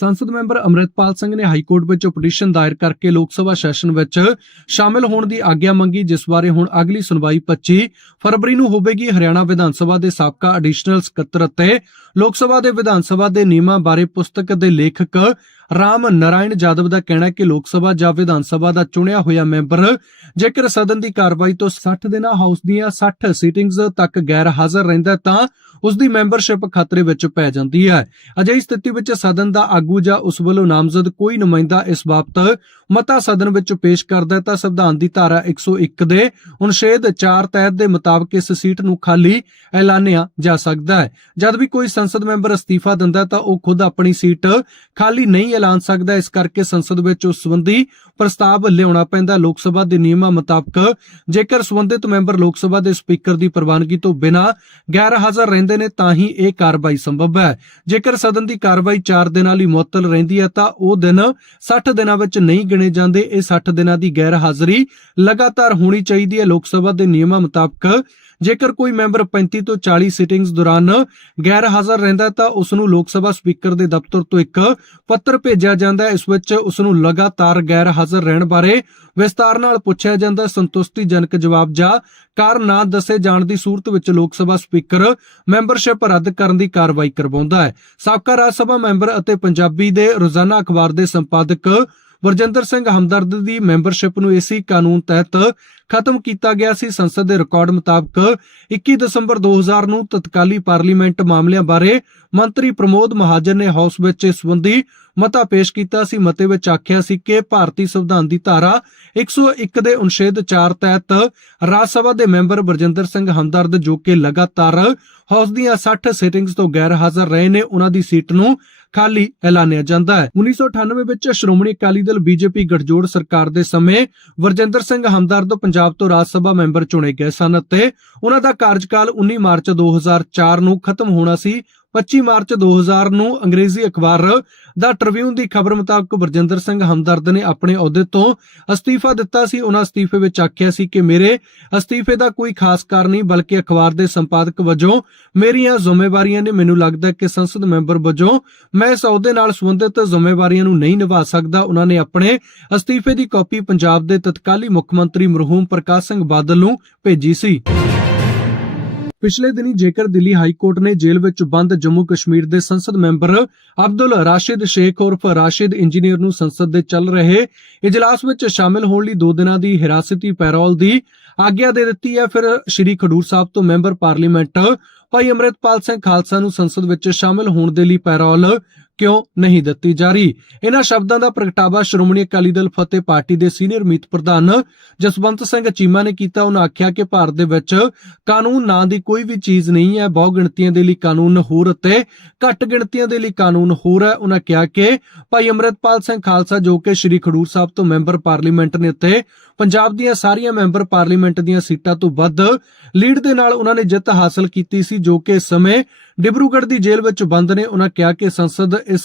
ਸੰਸਦ ਮੈਂਬਰ ਅਮਰਿਤਪਾਲ ਸਿੰਘ ਨੇ ਹਾਈ ਕੋਰਟ ਵਿੱਚ ਪਟੀਸ਼ਨ ਦਾਇਰ ਕਰਕੇ ਲੋਕ ਸਭਾ ਸੈਸ਼ਨ ਵਿੱਚ ਸ਼ਾਮਿਲ ਹੋਣ ਦੀ ਆਗਿਆ ਮੰਗੀ, ਜਿਸ ਬਾਰੇ ਹੁਣ ਅਗਲੀ ਸੁਣਵਾਈ 25 ਫਰਵਰੀ ਨੂੰ ਹੋਵੇਗੀ। ਹਰਿਆਣਾ ਵਿਧਾਨ ਸਭਾ ਦੇ ਸਾਬਕਾ ਐਡੀਸ਼ਨਲ ਸਕੱਤਰ ਅਤੇ ਲੋਕ ਸਭਾ ਦੇ ਵਿਧਾਨ ਸਭਾ ਦੇ ਨਿਯਮਾਂ ਬਾਰੇ ਪੁਸਤਕ ਦੇ ਲੇਖਕ ਰਾਮ ਨਰਾਇਣ ਜਾਦਵ ਦਾ ਕਹਿਣਾ ਹੈ ਕਿ ਲੋਕ ਸਭਾ ਜਾਂ ਵਿਧਾਨ ਸਭਾ ਦਾ ਚੁਣਿਆ ਹੋਇਆ ਮੈਂਬਰ ਜੇਕਰ ਸਦਨ ਦੀ ਕਾਰਵਾਈ ਤੋਂ 60 ਦਿਨਾਂ ਹਾਊਸ ਦੀਆਂ 60 ਸੀਟਿੰਗਸ ਤੱਕ ਗੈਰ ਹਾਜ਼ਰ ਰਹਿੰਦਾ ਤਾਂ ਉਸ ਦੀ ਮੈਂਬਰਸ਼ਿਪ ਖਤਰੇ ਵਿੱਚ ਪੈ ਜਾਂਦੀ ਹੈ। ਅਜਿਹੀ ਸਥਿਤੀ ਵਿੱਚ ਸਦਨ ਦਾ ਆਗੂ ਜਾਂ ਉਸ ਵੱਲੋਂ ਨਾਮਜ਼ਦ ਕੋਈ ਨੁਮਾਇੰਦਾ ਇਸ ਬਾਬਤ ਮਤਾ ਸਦਨ ਵਿੱਚ ਪੇਸ਼ ਕਰਦਾ ਤਾਂ ਸੰਵਿਧਾਨ ਦੀ ਧਾਰਾ 101 ਦੇ ਅਨੁਛੇਦ 4 ਤਹਿਤ ਦੇ ਮੁਤਾਬਕ ਇਸ ਸੀਟ ਨੂੰ ਖਾਲੀ ਐਲਾਨਿਆ ਜਾ ਸਕਦਾ ਹੈ। ਜਦ ਵੀ ਕੋਈ ਸੰਸਦ ਮੈਂਬਰ ਅਸਤੀਫਾ ਦਿੰਦਾ ਤਾਂ ਉਹ ਖੁਦ ਆਪਣੀ ਸੀਟ ਖਾਲੀ ਨਹੀਂ ਐਲਾਨ ਸਕਦਾ ਇਸ ਕਰਕੇ ਸੰਸਦ ਵਿੱਚ ਉਸ ਸੰਬੰਧੀ ਪ੍ਰਸਤਾਵ ਲਿਆਉਣਾ ਪੈਂਦਾ ਲੋਕ ਸਭਾ ਦੇ ਨਿਯਮਾਂ ਮੁਤਾਬਕ ਜੇਕਰ ਸੰਬੰਧਿਤ ਮੈਂਬਰ ਲੋਕ ਸਭਾ ਦੇ ਸਪੀਕਰ ਦੀ ਪ੍ਰਵਾਨਗੀ ਤੋਂ ਬਿਨਾਂ ਗੈਰ ਹਾਜ਼ਰ ਰਹਿੰਦੇ ਨੇ, ਤਾਂ ਹੀ ਇਹ ਕਾਰਵਾਈ ਸੰਭਵ ਹੈ। ਜੇਕਰ ਸਦਨ ਦੀ ਕਾਰਵਾਈ 4 ਦਿਨਾਂ ਲਈ ਮੁਅੱਤਲ ਰਹਿੰਦੀ ਹੈ, ਤਾਂ ਉਹ ਦਿਨ 60 ਦਿਨਾਂ ਵਿੱਚ ਨਹੀਂ ਗਿਣੇ ਜਾਂਦੇ। ਇਹ 60 ਦਿਨਾਂ ਦੀ ਗੈਰ ਹਾਜ਼ਰੀ ਲਗਾਤਾਰ ਹੋਣੀ ਚਾਹੀਦੀ ਹੈ। ਲੋਕ ਸਭਾ ਦੇ ਨਿਯਮਾਂ ਮੁਤਾਬਕ ਜੇਕਰ ਕੋਈ ਮੈਂਬਰ 35 ਤੋਂ 40 ਸਿਟਿੰਗਸ ਦੌਰਾਨ ਗੈਰ ਹਾਜ਼ਰ ਰਹਿੰਦਾ ਤਾਂ ਉਸ ਨੂੰ ਲੋਕ ਸਭਾ ਸਪੀਕਰ ਦੇ ਦਫ਼ਤਰ ਤੋਂ ਇੱਕ ਪੱਤਰ ਭੇਜਿਆ ਜਾਂਦਾ ਹੈ, ਇਸ ਵਿੱਚ ਉਸ ਨੂੰ ਲਗਾਤਾਰ ਗੈਰ ਹਾਜ਼ਰ ਰਹਿਣ ਬਾਰੇ ਵਿਸਤਾਰ ਨਾਲ ਪੁੱਛਿਆ ਜਾਂਦਾ ਹੈ। ਸੰਤੁਸ਼ਟੀਜਨਕ ਜਵਾਬ ਜਾਂ ਕਾਰਨ ਨਾ ਦੱਸੇ ਜਾਣ ਦੀ ਸੂਰਤ ਵਿੱਚ ਲੋਕ ਸਭਾ ਸਪੀਕਰ ਮੈਂਬਰਸ਼ਿਪ ਰੱਦ ਕਰਨ ਦੀ ਕਾਰਵਾਈ ਕਰਵਾਉਂਦਾ ਹੈ। ਸਾਬਕਾ ਰਾਜ ਸਭਾ ਮੈਂਬਰ ਅਤੇ ਪੰਜਾਬੀ ਦੇ ਰੋਜ਼ਾਨਾ ਅਖਬਾਰ ਦੇ ਸੰਪਾਦਕ ਵਰਜਿੰਦਰ ਸਿੰਘ ਹਮਦਰਦ ਦੀ ਮੈਂਬਰਸ਼ਿਪ ਨੂੰ ਇਸੇ ਕਾਨੂੰਨ ਤਹਿਤ ਖਤਮ ਕੀਤਾ ਗਿਆ ਸੀ। ਸੰਸਦ ਦੇ ਰਿਕਾਰਡ ਮੁਤਾਬਕ 21 ਦਸੰਬਰ 2000 ਨੂੰ ਤਤਕਾਲੀ ਪਾਰਲੀਮੈਂਟ ਮਾਮਲਿਆਂ ਬਾਰੇ ਮੰਤਰੀ ਪ੍ਰਮੋਦ ਮਹਾਜਨ ਨੇ ਹਾਊਸ ਵਿੱਚ ਇਸ ਸੰਬੰਧੀ ਮਤਾ ਪੇਸ਼ ਕੀਤਾ ਸੀ। ਮਤੇ ਵਿੱਚ ਆਖਿਆ ਸੀ ਕਿ ਭਾਰਤੀ ਸੰਵਿਧਾਨ ਦੀ ਧਾਰਾ 101 ਦੇ ਅਨੁਛੇਦ 4 ਤਹਿਤ ਰਾਜ ਸਭਾ ਦੇ ਮੈਂਬਰ ਬਰਜਿੰਦਰ ਸਿੰਘ ਹਮਦਰਦ ਜੋ ਕਿ ਲਗਾਤਾਰ ਹਾਊਸ ਦੀਆਂ 60 ਸਿਟਿੰਗਸ ਤੋਂ ਗੈਰ ਹਾਜ਼ਰ ਰਹੇ ਨੇ, ਉਹਨਾਂ ਦੀ ਸੀਟ ਨੂੰ ਖਾਲੀ ਐਲਾਨਿਆ ਜਾਂਦਾ ਹੈ। 1998 ਵਿੱਚ ਸ਼੍ਰੋਮਣੀ ਅਕਾਲੀ ਦਲ ਬੀਜੇਪੀ ਗਠਜੋੜ ਸਰਕਾਰ ਦੇ ਸਮੇਂ ਵਰਜਿੰਦਰ ਸਿੰਘ ਹਮਦਰਦ ਪੰਜਾਬ ਤੋਂ ਰਾਜ ਸਭਾ ਮੈਂਬਰ ਚੁਣੇ ਗਏ ਸਨ ਅਤੇ ਉਹਨਾਂ ਦਾ ਕਾਰਜਕਾਲ 19 ਮਾਰਚ 2004 ਨੂੰ ਖਤਮ ਹੋਣਾ ਸੀ। 25 ਮਾਰਚ 2000 ਨੂੰ ਅੰਗਰੇਜ਼ੀ ਅਖਬਾਰ ਦਾ ਟ੍ਰਿਬਿਊਨ ਦੀ ਖਬਰ ਮੁਤਾਬਕ ਵਰਜਿੰਦਰ ਸਿੰਘ ਹਮਦਰਦ ਨੇ ਆਪਣੇ ਅਹੁਦੇ ਤੋਂ ਅਸਤੀਫਾ ਦਿੱਤਾ ਸੀ। ਉਹਨਾਂ ਅਸਤੀਫੇ ਵਿੱਚ ਆਖਿਆ ਸੀ ਕਿ ਮੇਰੇ ਅਸਤੀਫੇ ਦਾ ਕੋਈ ਖਾਸ ਕਾਰਨ ਨਹੀਂ, ਬਲਕਿ ਅਖਬਾਰ ਦੇ ਸੰਪਾਦਕ ਵਜੋਂ ਮੇਰੀਆਂ ਜ਼ਿੰਮੇਵਾਰੀਆਂ ਨੇ ਮੈਨੂੰ ਲੱਗਦਾ ਕਿ ਸੰਸਦ ਮੈਂਬਰ ਵਜੋਂ ਮੈਂ ਇਸ ਅਹੁਦੇ ਨਾਲ ਸੰਬੰਧਿਤ ਜ਼ਿੰਮੇਵਾਰੀਆਂ ਨੂੰ ਨਹੀਂ ਨਿਭਾ ਸਕਦਾ। ਉਹਨਾਂ ਨੇ ਆਪਣੇ ਅਸਤੀਫੇ ਦੀ ਕਾਪੀ ਪੰਜਾਬ ਦੇ ਤਤਕਾਲੀ ਮੁੱਖ ਮੰਤਰੀ ਮਰਹੂਮ ਪ੍ਰਕਾਸ਼ ਸਿੰਘ ਬਾਦਲ ਨੂੰ ਭੇਜੀ ਸੀ। ਪਿਛਲੇ ਦਿਨੀ ਜੇਕਰ ਦਿੱਲੀ ਹਾਈ ਕੋਰਟ ਨੇ ਜੇਲ੍ਹ ਵਿੱਚ ਬੰਦ ਜੰਮੂ ਕਸ਼ਮੀਰ ਦੇ ਸੰਸਦ ਮੈਂਬਰ ਅਬਦੁਲ ਰਾਸ਼ਿਦ ਸ਼ੇਖ ਉਰਫ ਰਾਸ਼ਿਦ ਇੰਜੀਨੀਅਰ ਨੂੰ ਸੰਸਦ ਦੇ ਚੱਲ ਰਹੇ ਇਜਲਾਸ ਵਿੱਚ ਸ਼ਾਮਿਲ ਹੋਣ ਲਈ 2 ਦਿਨਾਂ ਦੀ ਹਿਰਾਸਤੀ ਪੈਰੋਲ ਦੀ ਆਗਿਆ ਦੇ ਦਿੱਤੀ ਹੈ। ਫਿਰ ਸ਼੍ਰੀ ਖਡੂਰ ਸਾਹਿਬ ਤੋਂ ਮੈਂਬਰ ਪਾਰਲੀਮੈਂਟ ਭਾਈ ਅਮਰਿਤਪਾਲ ਸਿੰਘ ਖਾਲਸਾ ਨੂੰ ਸੰਸਦ ਵਿੱਚ ਸ਼ਾਮਿਲ ਹੋਣ ਦੇ ਲਈ ਪੈਰੋਲ ਕਿਉਂ ਨਹੀਂ ਦਿੱਤੀ ਜਾ ਰਹੀ? ਇਹਨਾਂ ਸ਼ਬਦਾਂ ਦਾ ਪ੍ਰਗਟਾਵਾ ਸ਼੍ਰੋਮਣੀ ਅਕਾਲੀ ਦਲ ਫਤਿਹ ਪਾਰਟੀ ਦੇ ਸੀਨੀਅਰ ਮੀਤ ਪ੍ਰਧਾਨ ਜਸਵੰਤ ਸਿੰਘ ਚੀਮਾ ਨੇ ਕੀਤਾ। ਉਹਨਾਂ ਆਖਿਆ ਕਿ ਭਾਰਤ ਦੇ ਵਿੱਚ ਕਾਨੂੰਨ ਨਾਂ ਦੀ ਕੋਈ ਵੀ ਚੀਜ਼ ਨਹੀਂ ਹੈ, ਬਹੁ ਗਿਣਤੀਆਂ ਦੇ ਲਈ ਕਾਨੂੰਨ ਹੋਰ ਅਤੇ ਘੱਟ ਗਿਣਤੀਆਂ ਦੇ ਲਈ ਕਾਨੂੰਨ ਹੋਰ ਹੈ। ਉਹਨਾਂ ਕਿਹਾ ਕਿ ਭਾਈ ਅਮਰਿਤਪਾਲ ਸਿੰਘ ਖਾਲਸਾ ਜੋ ਕਿ ਸ਼੍ਰੀ ਖਡੂਰ ਸਾਹਿਬ ਤੋਂ ਮੈਂਬਰ ਪਾਰਲੀਮੈਂਟ ਨੇ ਅਤੇ ਪੰਜਾਬ ਦੀਆਂ ਸਾਰੀਆਂ ਮੈਂਬਰ ਪਾਰਲੀਮੈਂਟ ਦੀਆਂ ਸੀਟਾਂ ਤੋਂ ਵੱਧ ਲੀਡ ਦੇ ਨਾਲ ਉਹਨਾਂ ਨੇ ਜਿੱਤ ਹਾਸਲ ਕੀਤੀ ਸੀ, ਜੋ ਕਿ ਇਸ ਸਮੇਂ ਡਿਬਰੂਗੜ੍ਹ ਦੀ ਜੇਲ੍ਹ ਵਿੱਚ ਬੰਦ ਨੇ। ਉਹਨਾਂ ਕਿਹਾ ਕਿ ਸੰਸਦ ਇਸ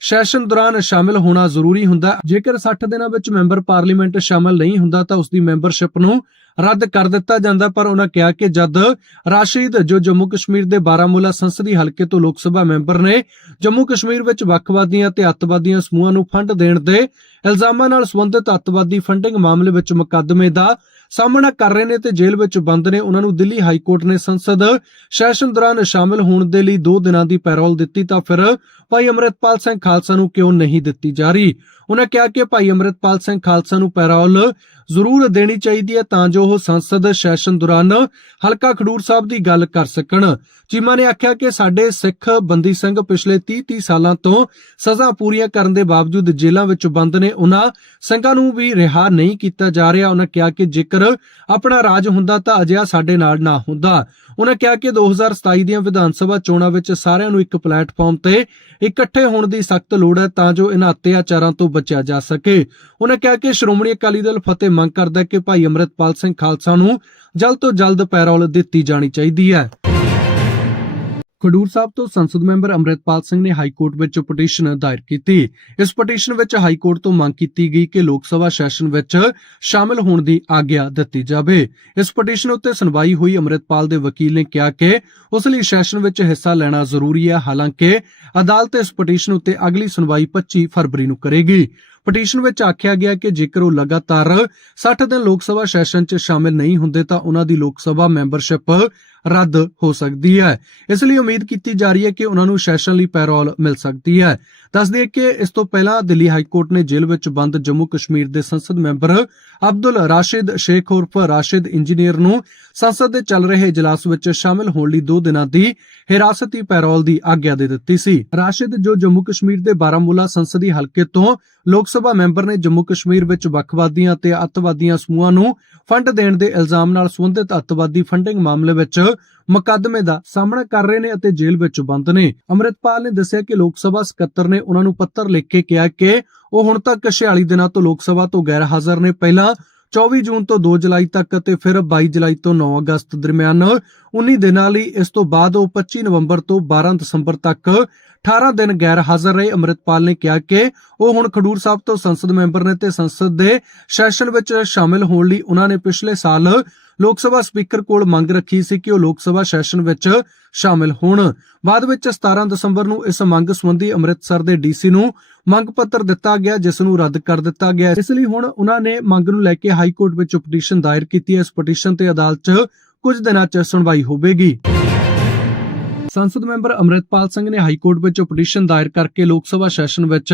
ਸੈਸ਼ਨ ਦੌਰਾਨ ਸ਼ਾਮਿਲ ਹੋਣਾ ਜ਼ਰੂਰੀ ਹੁੰਦਾ। ਜੇਕਰ 60 ਦਿਨਾਂ ਵਿੱਚ ਮੈਂਬਰ ਪਾਰਲੀਮੈਂਟ ਸ਼ਾਮਿਲ ਨਹੀਂ ਹੁੰਦਾ, ਤਾਂ ਉਸ ਦੀ ਮੈਂਬਰਸ਼ਿਪ ਨੂੰ ਰੱਦ ਕਰ ਦਿੱਤਾ ਜਾਂਦਾ, ਪਰ ਉਹਨਾਂ ਕਿਹਾ ਕਿ ਜਦ ਰਾਸ਼ਿਦ ਜੋ ਜੰਮੂ ਕਸ਼ਮੀਰ ਦੇ ਬਾਰਾਮੂਲਾ ਸੰਸਦੀ ਹਲਕੇ ਤੋਂ ਲੋਕ ਸਭਾ ਮੈਂਬਰ ਨੇ ਜੰਮੂ ਕਸ਼ਮੀਰ ਵਿੱਚ ਵੱਖਵਾਦੀਆਂ ਤੇ ਅੱਤਵਾਦੀਆਂ ਸਮੂਹਾਂ ਨੂੰ ਫੰਡ ਦੇਣ ਦੇ ਇਲਜ਼ਾਮਾਂ ਨਾਲ ਸੰਬੰਧਿਤ ਅੱਤਵਾਦੀ ਫੰਡਿੰਗ ਮਾਮਲੇ ਵਿੱਚ ਮੁਕੱਦਮੇ ਦਾ ਸਾਹਮਣਾ ਕਰ ਰਹੇ ਨੇ ਤੇ ਜੇਲ੍ਹ ਵਿੱਚ ਬੰਦ ਨੇ। ਉਹਨਾਂ ਨੂੰ ਦਿੱਲੀ ਹਾਈ ਕੋਰਟ ਨੇ ਸੰਸਦ ਸੈਸ਼ਨ ਦੌਰਾਨ ਸ਼ਾਮਿਲ ਹੋਣ ਦੇ ਲਈ 2 ਦਿਨਾਂ ਦੀ ਪੈਰੋਲ ਦਿੱਤੀ ਤਾਂ ਫਿਰ ਭਾਈ ਅਮਰਿਤਪਾਲ ਸਿੰਘ ਖਾਲਸਾ ਨੂੰ ਕਿਉਂ ਨਹੀਂ ਦਿੱਤੀ ਜਾ ਰਹੀ? ਉਹਨਾਂ ਕਿਹਾ ਕਿ ਭਾਈ ਅਮਰਿਤਪਾਲ ਸਿੰਘ ਖਾਲਸਾ ਨੂੰ ਪੈਰੋਲ ਜ਼ਰੂਰ ਦੇਣੀ ਚਾਹੀਦੀ ਹੈ ਤਾਂ ਜੋ ਉਹ ਸੰਸਦ ਸੈਸ਼ਨ ਦੌਰਾਨ ਹਲਕਾ ਖਡੂਰ ਸਾਹਿਬ ਦੀ ਗੱਲ ਕਰ ਸਕਣ। ਚੀਮਾ ਨੇ ਆਖਿਆ ਕਿ ਸਾਡੇ ਸਿੱਖ ਬੰਦੀ ਸਿੰਘ ਪਿਛਲੇ 30-30 ਸਾਲਾਂ ਤੋਂ ਸਜ਼ਾ ਪੂਰੀਆਂ ਕਰਨ ਦੇ ਬਾਵਜੂਦ ਜੇਲ੍ਹਾਂ ਵਿੱਚ ਬੰਦ ਨੇ। ਉਹਨਾਂ ਸਿੰਘਾਂ ਨੂੰ ਵੀ ਰਿਹਾ ਨਹੀਂ ਕੀਤਾ ਜਾ ਰਿਹਾ। ਉਹਨਾਂ ਕਿਹਾ ਕਿ ਜੇਕਰ ਆਪਣਾ ਰਾਜ ਹੁੰਦਾ ਤਾਂ ਅਜਿਹਾ ਸਾਡੇ ਨਾਲ ਨਾ ਹੁੰਦਾ। ਉਹਨਾਂ ਕਿਹਾ ਕਿ 2027 ਦੀਆਂ ਵਿਧਾਨ ਸਭਾ ਚੋਣਾਂ ਵਿੱਚ ਸਾਰਿਆਂ ਨੂੰ ਇੱਕ ਪਲੇਟਫਾਰਮ ਤੇ ਇਕੱਠੇ ਹੋਣ ਦੀ ਸਖਤ ਲੋੜ ਹੈ ਤਾਂ ਜੋ ਇਹਨਾਂ ਅਤਿਆਚਾਰਾਂ ਤੋਂ ਬਚਿਆ ਜਾ ਸਕੇ। ਉਹਨਾਂ ਕਿਹਾ ਕਿ ਸ਼੍ਰੋਮਣੀ ਅਕਾਲੀ ਦਲ ਫਤਿਹ ਮੰਗ ਕਰਦਾ ਕਿ ਭਾਈ ਅਮਰਿਤਪਾਲ ਸਿੰਘ ਖਾਲਸਾ ਨੂੰ ਜਲਦ ਤੋਂ ਜਲਦ ਪੈਰੋਲ ਦਿੱਤੀ ਜਾਣੀ ਚਾਹੀਦੀ ਹੈ। ਖਡੂਰ ਸਾਹਿਬ ਤੋਂ ਸੰਸਦ ਮੈਂਬਰ ਅਮਰਿਤਪਾਲ ਸਿੰਘ ਨੇ ਹਾਈ ਕੋਰਟ ਵਿੱਚ ਪਟੀਸ਼ਨ ਦਾਇਰ ਕੀਤੀ। ਇਸ ਪਟੀਸ਼ਨ ਵਿੱਚ ਹਾਈ ਕੋਰਟ ਤੋਂ ਮੰਗ ਕੀਤੀ ਗਈ ਕਿ ਲੋਕ ਸਭਾ ਸੈਸ਼ਨ ਵਿੱਚ ਸ਼ਾਮਲ ਹੋਣ ਦੀ ਆਗਿਆ ਦਿੱਤੀ ਜਾਵੇ। ਇਸ ਪਟੀਸ਼ਨ ਉੱਤੇ ਸੁਣਵਾਈ ਹੋਈ ਅਮਰਿਤਪਾਲ ਦੇ ਵਕੀਲ ਨੇ ਕਿਹਾ ਕਿ ਉਸ ਲਈ ਸੈਸ਼ਨ ਵਿੱਚ ਹਿੱਸਾ ਲੈਣਾ ਜ਼ਰੂਰੀ ਹੈ। ਹਾਲਾਂਕਿ ਅਦਾਲਤ ਇਸ ਪਟੀਸ਼ਨ ਉੱਤੇ ਅਗਲੀ ਸੁਣਵਾਈ 25 ਫਰਵਰੀ ਨੂੰ ਕਰੇਗੀ। ਪਟੀਸ਼ਨ ਵਿੱਚ ਆਖਿਆ ਗਿਆ ਕਿ ਜੇਕਰ ਉਹ ਲਗਾਤਾਰ 60 ਦਿਨ ਲੋਕ ਸਭਾ ਸੈਸ਼ਨ 'ਚ ਸ਼ਾਮਿਲ ਨਹੀਂ ਹੁੰਦੇ ਤਾਂ ਉਹਨਾਂ ਦੀ ਲੋਕ ਸਭਾ ਮੈਂਬਰਸ਼ਿਪ ਰੱਦ ਹੋ ਸਕਦੀ ਹੈ। ਇਸ ਲਈ ਉਮੀਦ ਕੀਤੀ ਜਾ ਰਹੀ ਹੈ ਕਿ ਉਹਨਾਂ ਨੂੰ ਸੈਸ਼ਨ ਲਈ ਪੈਰੋਲ ਮਿਲ ਸਕਦੀ ਹੈ। ਦੱਸ ਦਈਏ ਕਿ ਇਸ ਤੋਂ ਪਹਿਲਾਂ ਦਿੱਲੀ ਹਾਈ ਕੋਰਟ ਨੇ ਜੇਲ੍ਹ ਵਿੱਚ ਬੰਦ ਜੰਮੂ ਕਸ਼ਮੀਰ ਦੇ ਸੰਸਦ ਮੈਂਬਰ ਅਬਦੁਲ ਰਾਸ਼ਿਦ ਸ਼ੇਖ ਉਰਫ ਰਾਸ਼ਿਦ ਇੰਜੀਨੀਅਰ ਨੂੰ ਸੰਸਦ ਦੇ ਚੱਲ ਰਹੇ ਇਜਲਾਸ ਵਿੱਚ ਸ਼ਾਮਲ ਹੋਣ ਲਈ 2 ਦਿਨਾਂ ਦੀ ਹਿਰਾਸਤੀ ਪੈਰੋਲ ਦੀ ਆਗਿਆ ਦੇ ਦਿੱਤੀ ਸੀ। ਰਾਸ਼ਿਦ ਜੋ ਜੰਮੂ ਕਸ਼ਮੀਰ ਦੇ ਬਾਰਾਮੂਲਾ ਸੰਸਦੀ ਹਲਕੇ ਤੋਂ ਲੋਕ ਸਭਾ ਮੈਂਬਰ ਨੇ ਜੰਮੂ ਕਸ਼ਮੀਰ ਵਿੱਚ ਵੱਖਵਾਦੀਆਂ ਤੇ ਅੱਤਵਾਦੀਆਂ ਸਮੂਹਾਂ ਨੂੰ ਫੰਡ ਦੇਣ ਦੇ ਇਲਜ਼ਾਮ ਨਾਲ ਸੰਬੰਧਿਤ ਅੱਤਵਾਦੀ ਫੰਡਿੰਗ ਮਾਮਲੇ ਵਿੱਚ ਮੁਕੱਦਮੇ ਦਾ ਸਾਹਮਣਾ ਕਰ ਰਹੇ ਨੇ ਅਤੇ ਜੇਲ੍ਹ ਵਿੱਚ ਬੰਦ ਨੇ। ਅਮਰਿਤਪਾਲ ਨੇ ਦੱਸਿਆ ਕਿ ਲੋਕ ਸਭਾ ਸਕੱਤਰ ਨੇ ਉਹਨਾਂ ਨੂੰ ਪੱਤਰ ਲਿਖ ਕੇ ਕਿਹਾ ਕਿ ਉਹ ਹੁਣ ਤੱਕ 46 ਦਿਨਾਂ ਤੋਂ ਲੋਕ ਸਭਾ ਤੋਂ ਗੈਰ ਹਾਜ਼ਰ ਨੇ। ਪਹਿਲਾਂ 24 ਜੂਨ ਤੋਂ 2 ਜੁਲਾਈ ਤੱਕ ਅਤੇ ਫਿਰ 22 ਜੁਲਾਈ ਤੋਂ 9 ਅਗਸਤ ਦਰਮਿਆਨ 19 ਦਿਨਾਂ ਲਈ ਇਸ ਤੋਂ ਬਾਅਦ ਉਹ 25 ਨਵੰਬਰ ਤੋਂ 12 ਦਸੰਬਰ ਤੱਕ 18 ਦਿਨ ਗੈਰ ਹਾਜ਼ਰ ਰਹੇ ਅਮਰਿਤਪਾਲ ਨੇ ਕਿਹਾ ਕਿ ਉਹ ਹੁਣ ਖਡੂਰ ਸਾਹਿਬ ਤੋਂ ਸੰਸਦ ਮੈਂਬਰ ਨੇ ਤੇ ਸੰਸਦ ਦੇ ਸੈਸ਼ਨ ਵਿੱਚ ਸ਼ਾਮਿਲ ਹੋਣ ਲਈ ਉਹਨਾਂ ਨੇ ਪਿਛਲੇ ਸਾਲ ਲੋਕ ਸਭਾ ਸਪੀਕਰ ਕੋਲ ਮੰਗ ਰੱਖੀ ਸੀ ਕਿ ਉਹ ਲੋਕ ਸਭਾ ਸੈਸ਼ਨ ਵਿੱਚ ਸ਼ਾਮਿਲ ਹੋਣ। ਬਾਅਦ ਵਿੱਚ 17 ਦਸੰਬਰ ਨੂੰ ਇਸ ਮੰਗ ਸੰਬੰਧੀ ਅੰਮ੍ਰਿਤਸਰ ਦੇ ਡੀਸੀ ਨੂੰ ਮੰਗ ਪੱਤਰ ਦਿੱਤਾ ਗਿਆ, ਜਿਸ ਨੂੰ ਰੱਦ ਕਰ ਦਿੱਤਾ ਗਿਆ। ਇਸ ਲਈ ਹੁਣ ਉਹਨਾਂ ਨੇ ਮੰਗ ਨੂੰ ਲੈ ਕੇ ਹਾਈ ਕੋਰਟ ਵਿੱਚ ਪਟੀਸ਼ਨ ਦਾਇਰ ਕੀਤੀ। ਹੈ ਇਸ ਪਟੀਸ਼ਨ ਤੇ ਅਦਾਲਤ 'ਚ ਕੁਝ ਦਿਨਾਂ 'ਚ ਸੁਣਵਾਈ ਹੋਵੇਗੀ। ਸੰਸਦ ਮੈਂਬਰ ਅਮਰਿਤਪਾਲ ਸਿੰਘ ਨੇ ਹਾਈ ਕੋਰਟ ਵਿੱਚ ਪਟੀਸ਼ਨ ਦਾਇਰ ਕਰਕੇ ਲੋਕ ਸਭਾ ਸੈਸ਼ਨ ਵਿੱਚ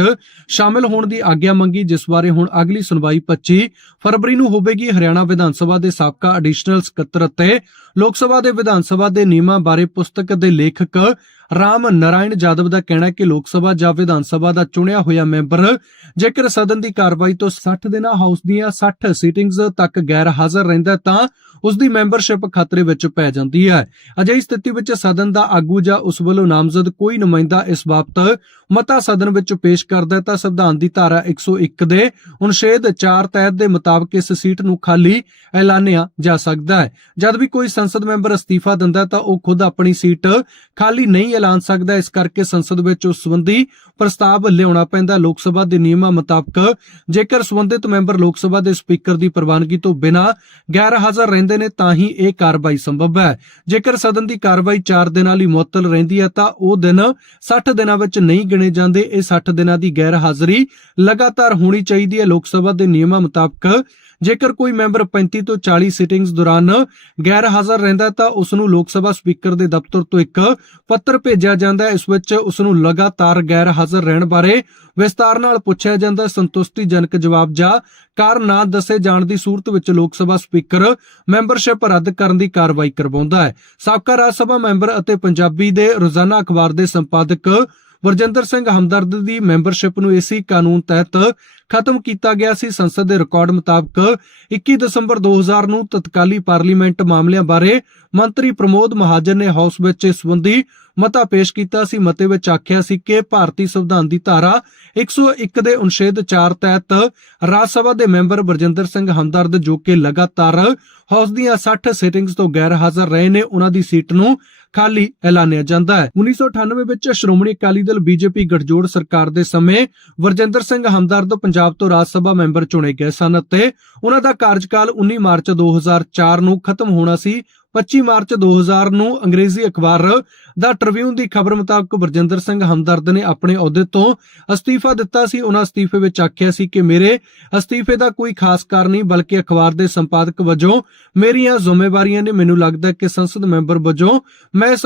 ਸ਼ਾਮਲ ਹੋਣ ਦੀ ਆਗਿਆ ਮੰਗੀ, ਜਿਸ ਬਾਰੇ ਹੁਣ ਅਗਲੀ ਸੁਣਵਾਈ 25 ਫਰਵਰੀ ਨੂੰ ਹੋਵੇਗੀ। ਹਰਿਆਣਾ ਵਿਧਾਨ ਸਭਾ ਦੇ ਸਾਬਕਾ ਐਡੀਸ਼ਨਲ ਸਕੱਤਰ ਅਤੇ ਲੋਕ ਸਭਾ ਦੇ ਵਿਧਾਨ ਸਭਾ ਦੇ ਨਿਯਮਾਂ ਬਾਰੇ ਪੁਸਤਕ ਦੇ ਲੇਖਕ ਰਾਮ ਨਾਰਾਇਣ ਜਾਦਵ ਦਾ ਕਹਿਣਾ ਹੈ ਕਿ ਲੋਕ ਸਭਾ ਜਾਂ ਵਿਧਾਨ ਸਭਾ ਦਾ ਚੁਣਿਆ ਹੋਇਆ ਮੈਂਬਰ ਜੇਕਰ ਸਦਨ ਦੀ ਕਾਰਵਾਈ ਤੋਂ 60 ਦਿਨਾਂ ਹਾਊਸ ਦੀਆਂ 60 ਸੀਟਿੰਗਸ ਤੱਕ ਗੈਰ ਹਾਜ਼ਰ ਰਹਿੰਦਾ ਹੈ ਤਾਂ ਉਸ ਦੀ ਮੈਂਬਰਸ਼ਿਪ ਖਤਰੇ ਵਿੱਚ ਪੈ ਜਾਂਦੀ ਹੈ। ਅਜਿਹੀ ਸਥਿਤੀ ਵਿੱਚ ਸਦਨ ਦਾ ਆਗੂ ਜਾਂ ਉਸ ਵੱਲੋਂ ਨਾਮਜ਼ਦ ਕੋਈ ਨੁਮਾਇੰਦਾ ਇਸ ਬਾਬਤ ਮਤਾ ਸਦਨ ਵਿੱਚ ਪੇਸ਼ ਕਰਦਾ ਤਾਂ ਸੰਵਿਧਾਨ ਦੀ ਧਾਰਾ 101 ਦੇ ਅਨੁਛੇਦ 4 ਤਹਿਤ ਦੇ ਮੁਤਾਬਕ ਇਸ ਸੀਟ ਨੂੰ ਖਾਲੀ ਐਲਾਨਿਆ ਜਾ ਸਕਦਾ ਹੈ। ਜਦ ਵੀ ਕੋਈ ਸੰਸਦ ਮੈਂਬਰ ਅਸਤੀਫਾ ਦਿੰਦਾ ਤਾਂ ਉਹ ਖੁਦ ਆਪਣੀ ਸੀਟ ਖਾਲੀ ਨਹੀਂ ਐਲਾਨ ਸਕਦਾ। ਇਸ ਕਰਕੇ ਸੰਸਦ ਵਿੱਚ ਉਸ ਸੰਬੰਧੀ ਪ੍ਰਸਤਾਵ ਲਿਆਉਣਾ ਪੈਂਦਾ। ਲੋਕ ਸਭਾ ਦੇ ਨਿਯਮਾਂ ਮੁਤਾਬਕ ਜੇਕਰ ਸੰਬੰਧਿਤ ਮੈਂਬਰ ਲੋਕ ਸਭਾ ਦੇ ਸਪੀਕਰ ਦੀ ਪ੍ਰਵਾਨਗੀ ਤੋਂ ਬਿਨਾਂ ਗੈਰ ਹਾਜ਼ਰ ਰਹਿੰਦੇ ਨੇ, ਤਾਂ ਹੀ ਇਹ ਕਾਰਵਾਈ ਸੰਭਵ ਹੈ। ਜੇਕਰ ਸਦਨ ਦੀ ਕਾਰਵਾਈ 4 ਦਿਨਾਂ ਲਈ ਮੁਅੱਤਲ ਰਹਿੰਦੀ ਹੈ, ਤਾਂ ਉਹ ਦਿਨ 60 ਦਿਨਾਂ ਵਿੱਚ ਨਹੀਂ ਗਿਣੇ ਜਾਂਦੇ, ਇਹ 60 ਦਿਨਾਂ ਦੀ ਗੈਰ ਹਾਜ਼ਰੀ ਲਗਾਤਾਰ ਹੋਣੀ ਚਾਹੀਦੀ ਹੈ। ਲੋਕ ਸਭਾ ਦੇ ਨਿਯਮਾਂ ਮੁਤਾਬਕ ਜੇਕਰ ਕੋਈ ਮੈਂਬਰ 35 ਤੋਂ 40 ਸਿਟਿੰਗਸ ਦੌਰਾਨ ਗੈਰ ਹਾਜ਼ਰ ਰਹਿੰਦਾ ਤਾਂ ਉਸ ਨੂੰ ਲੋਕ ਸਭਾ ਸਪੀਕਰ ਦੇ ਦਫ਼ਤਰ ਤੋਂ ਇੱਕ ਪੱਤਰ ਭੇਜਿਆ ਜਾਂਦਾ ਹੈ। ਇਸ ਵਿੱਚ ਉਸ ਨੂੰ ਲਗਾਤਾਰ ਗੈਰ ਹਾਜ਼ਰ ਰਹਿਣ ਬਾਰੇ ਵਿਸਤਾਰ ਨਾਲ ਪੁੱਛਿਆ ਜਾਂਦਾ ਹੈ। ਸੰਤੁਸ਼ਟੀਜਨਕ ਜਵਾਬ ਜਾਂ ਕਾਰਨ ਨਾ ਦੱਸੇ ਜਾਣ ਦੀ ਸੂਰਤ ਵਿੱਚ ਲੋਕ ਸਭਾ ਸਪੀਕਰ ਮੈਂਬਰਸ਼ਿਪ ਰੱਦ ਕਰਨ ਦੀ ਕਾਰਵਾਈ ਕਰਵਾਉਂਦਾ ਹੈ। ਸਾਬਕਾ ਰਾਜ ਸਭਾ ਮੈਂਬਰ ਅਤੇ ਪੰਜਾਬੀ ਦੇ ਰੋਜ਼ਾਨਾ ਅਖਬਾਰ ਦੇ ਸੰਪਾਦਕ ਵਰਜਿੰਦਰ ਸਿੰਘ ਹਮਦਰਦ ਦੀ ਮੈਂਬਰਸ਼ਿਪ ਨੂੰ ਇਸੇ ਕਾਨੂੰਨ ਤਹਿਤ ਖਤਮ ਕੀਤਾ ਗਿਆ ਸੀ। ਸੰਸਦ ਦੇ ਰਿਕਾਰਡ ਮੁਤਾਬਕ 21 ਦਸੰਬਰ 2000 ਨੂੰ ਤਤਕਾਲੀ ਪਾਰਲੀਮੈਂਟ ਮਾਮਲਿਆਂ ਬਾਰੇ ਮੰਤਰੀ ਪ੍ਰਮੋਦ ਮਹਾਜਨ ਨੇ ਹਾਊਸ ਵਿੱਚ ਇਸ ਸੰਬੰਧੀ ਮਤਾ ਪੇਸ਼ ਕੀਤਾ ਸੀ। ਮਤੇ ਵਿੱਚ ਆਖਿਆ ਸੀ ਕਿ ਭਾਰਤੀ ਸੰਵਿਧਾਨ ਦੀ ਧਾਰਾ 101 ਦੇ ਅਨੁਛੇਦ 4 ਤਹਿਤ ਰਾਜ ਸਭਾ ਦੇ ਮੈਂਬਰ ਵਰਜਿੰਦਰ ਸਿੰਘ ਹਮਦਰਦ ਜੋ ਕਿ ਲਗਾਤਾਰ ਹਾਊਸ ਦੀਆਂ 60 ਸਿਟਿੰਗਸ ਤੋਂ ਗੈਰ ਹਾਜ਼ਰ ਰਹੇ ਨੇ, ਉਹਨਾਂ ਦੀ ਸੀਟ ਨੂੰ ਖਾਲੀ ਐਲਾਨਿਆ ਜਾਂਦਾ ਹੈ। 1998 ਵਿੱਚ ਸ਼੍ਰੋਮਣੀ ਅਕਾਲੀ ਦਲ ਬੀਜੇਪੀ ਗਠਜੋੜ ਸਰਕਾਰ ਦੇ ਸਮੇਂ ਵਰਜਿੰਦਰ ਸਿੰਘ ਹਮਦਰਦ ਪੰਜਾਬ ਤੋਂ ਰਾਜ ਸਭਾ ਮੈਂਬਰ ਚੁਣੇ ਗਏ ਸਨ ਅਤੇ ਉਹਨਾਂ ਦਾ ਕਾਰਜਕਾਲ 19 ਮਾਰਚ 2004 ਨੂੰ ਖਤਮ ਹੋਣਾ ਸੀ। 25 ਮਾਰਚ 2000 ਨੂੰ ਅੰਗਰੇਜ਼ੀ ਅਖਬਾਰ ਦਾ ਟ੍ਰਿਬਿਊਨ ਦੀ ਖਬਰ ਮੁਤਾਬਕ ਬਰਜਿੰਦਰ ਸਿੰਘ ਹਮਦਰਦ ਨੇ ਆਪਣੇ ਅਹੁਦੇ ਤੋਂ ਅਸਤੀਫਾ ਦਿੱਤਾ ਸੀ। ਉਹਨਾਂ ਅਸਤੀਫੇ ਵਿੱਚ ਆਖਿਆ ਸੀ ਕਿ ਮੇਰੇ ਅਸਤੀਫੇ ਦਾ ਕੋਈ ਖਾਸ ਕਾਰਨ ਨਹੀਂ, ਬਲਕਿ ਅਖਬਾਰ ਦੇ ਸੰਪਾਦਕ ਵਜੋਂ ਮੇਰੀਆਂ ਜ਼ਿੰਮੇਵਾਰੀਆਂ ਨੇ। ਮੈਨੂੰ ਲੱਗਦਾ ਕਿ ਸੰਸਦ ਮੈਂਬਰ ਵਜੋਂ ਮੈਂ ਇਸ